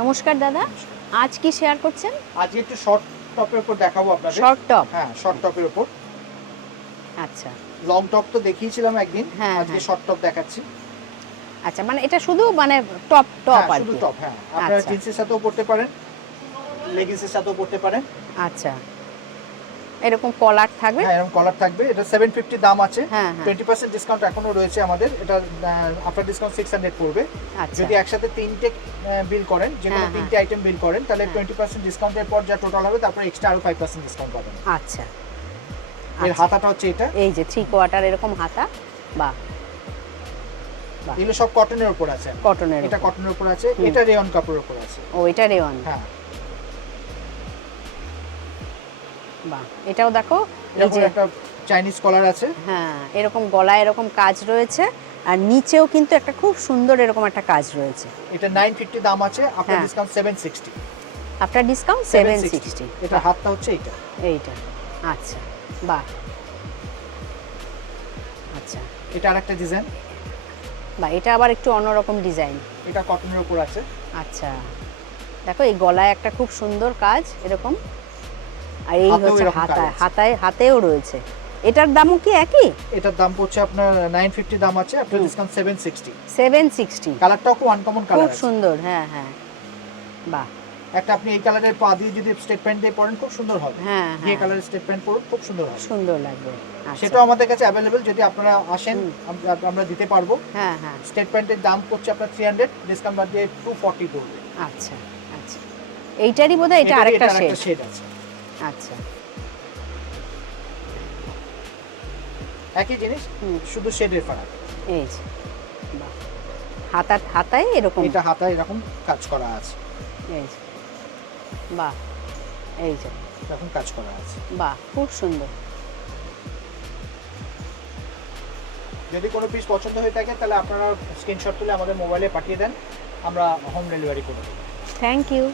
নমস্কার দাদা, আজ কি শেয়ার করছেন? আজকে একটু শর্ট টপের উপর দেখাবো আপনাদের। Short top. হ্যাঁ, শর্ট টপের উপর। আচ্ছা লং টপ তো দেখিয়েছিলাম একদিন, হ্যাঁ, আজকে হ্যাঁ। শর্ট টপ দেখাচ্ছি। আচ্ছা, মানে এটা শুধু মানে টপ টপ হ্যাঁ, আর শুধু কি। টপ। হ্যাঁ, আপনারা আচ্ছা। জিন্সের সাথেও পরতে পারেন, লেগিংসের সাথেও পরতে পারেন। আচ্ছা, এরকম কলার থাকবে। হ্যাঁ, এরকম কলার থাকবে। এটা 750 দাম আছে। হ্যাঁ, হ্যাঁ। 20% ডিসকাউন্ট এখনো রয়েছে আমাদের। এটা আফটার ডিসকাউন্ট 600 পড়বে। আচ্ছা। যদি একসাথে তিনটে বিল করেন, যে কোনো হ্যাঁ, তিনটে আইটেম বিল করেন, তাহলে 20% ডিসকাউন্টের পর যা টোটাল হবে তারপর এক্সট্রা আরো 5% ডিসকাউন্ট পাবেন। আচ্ছা। এর আচ্ছা। হাতাটা হচ্ছে এটা। এই যে 3/4 এরকম হাতা। বাহ, এগুলো সব কটনের উপর আছে। কটনের এটা উপর। কটনের উপর আছে, এটা রেয়ন কাপড়ের উপর আছে। ও, এটা রেওয়ান। হ্যাঁ, বাহ, এটাও দেখো। এই এরকম যে একটা চাইনিজ কলার আছে। হ্যাঁ, এরকম গলায় এরকম কাজ রয়েছে, আর নিচেও কিন্তু একটা খুব সুন্দর এরকম একটা কাজ রয়েছে। এটা 950 দাম আছে, আপনার হ্যাঁ। ডিসকাউন্ট 760। After discount 760। এটা হাতটা হচ্ছে এইটা। এইটা। আচ্ছা, বাহ। আচ্ছা, এটা আরেকটা ডিজাইন। বা এটা আবার একটু অন্যরকম ডিজাইন। এটা কটনের উপর আছে। আচ্ছা, দেখো এই গলায় একটা খুব সুন্দর কাজ এরকম, আর এই হাতেও হচ্ছে এরকম কাজ হাতায়, আছে। হাতেও রয়েছে। এটার দামও কি একই? এটার দাম পড়ছে আপনার 950 দাম আছে, আপনার ডিসকাউন্ট 760। 760। কালারটাও খুব আনকমন খুব কালার আছে। সুন্দর। হ্যাঁ, হ্যাঁ। বাহ। একটা আপনি এই কালারের পা দিয়ে যদি স্টেপ প্যান্ট দিয়ে পরেন খুব সুন্দর হবে। হ্যাঁ, এই হ্যাঁ। কালারের স্টেপ প্যান্ট পরুন, খুব সুন্দর হবে। সুন্দর লাগবে। আচ্ছা। সেটাও আমাদের কাছে অ্যাভেলেবল, যদি আপনারা আসেন আমরা দিতে পারবো। হ্যাঁ, হ্যাঁ। স্টেট প্যান্টের দাম পড়ছে আপনার 300, ডিসকাউন্ট বাদ দিয়ে 240 পড়বে। আচ্ছা, আচ্ছা। এইটারই বোধহয় এটা আরেকটা শেড। শেড আছে। আচ্ছা। একই জিনিস, শুধু শেডের ফারাক। এই যে, বাহ, হাতায় এরকম। এটা হাতায় এরকম কাজ করা আছে। এই যে, বাহ, এই যে, এরকম কাজ করা আছে। বাহ, খুব সুন্দর। যদি কোনো পিস পছন্দ হয়ে থাকে তাহলে আপনারা স্ক্রিনশট তুলে আমাদের মোবাইলে পাঠিয়ে দেন, আমরা হোম ডেলিভারি করে দেব। Thank you.